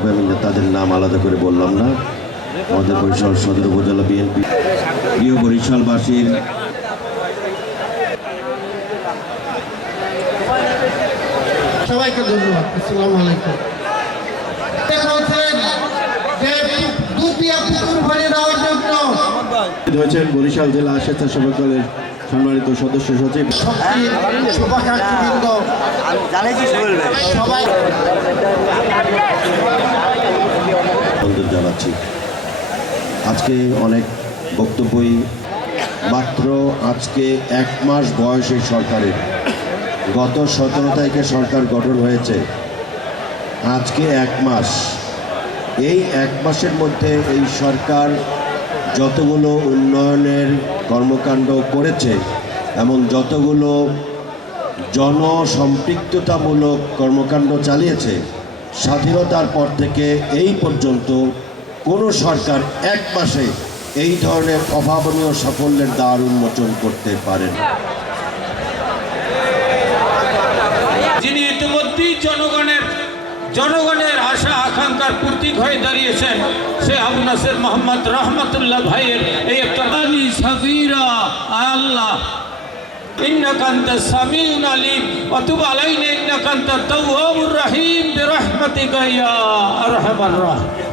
হবে, আমি তাদের নাম আলাদা করে বললাম না। আমাদের বরিশাল সদর উপজেলা বিএনপি প্রিয় বরিশালবাসীর সবাইকে ধন্যবাদ। আসসালামু আলাইকুম। হয়েছেন বরিশাল জেলা স্বেচ্ছাসেবক দলের সম্মানিত সদস্য সচিব জানাচ্ছি। আজকে অনেক বক্তব্যই, মাত্র আজকে 1 মাস বয়স এই সরকারের। গত 17 তারিখে সরকার গঠন হয়েছে, আজকে 1 মাস। এই 1 মাসের মধ্যে এই সরকার যতগুলো উন্নয়নের কর্মকাণ্ড করেছে এবং যতগুলো জনসম্পৃক্ততামূলক কর্মকাণ্ড চালিয়েছে, স্বাধীনতার পর থেকে এই পর্যন্ত কোনো সরকার 1 মাসে এই ধরনের অভাবনীয় সাফল্যের দ্বার উন্মোচন করতে পারেন। যিনি ইতিমধ্যেই জনগণের আশা আকাঙ্ক্ষার প্রতীক হয়ে দাঁড়িয়েছেন, সে আবু নাসের মোহাম্মদ রহমতুল্লাহ ভাইয়ের এই একটা আলী সাগীরা আল্লাহ ইন্নাকা আনতাস সামিউল আলিম ওয়া তুব আলাইনা ইন্নাকা আনতাত তাওয়াবুর রহিম বিরহমাতিকা ইয়া আরহামার রাহিম।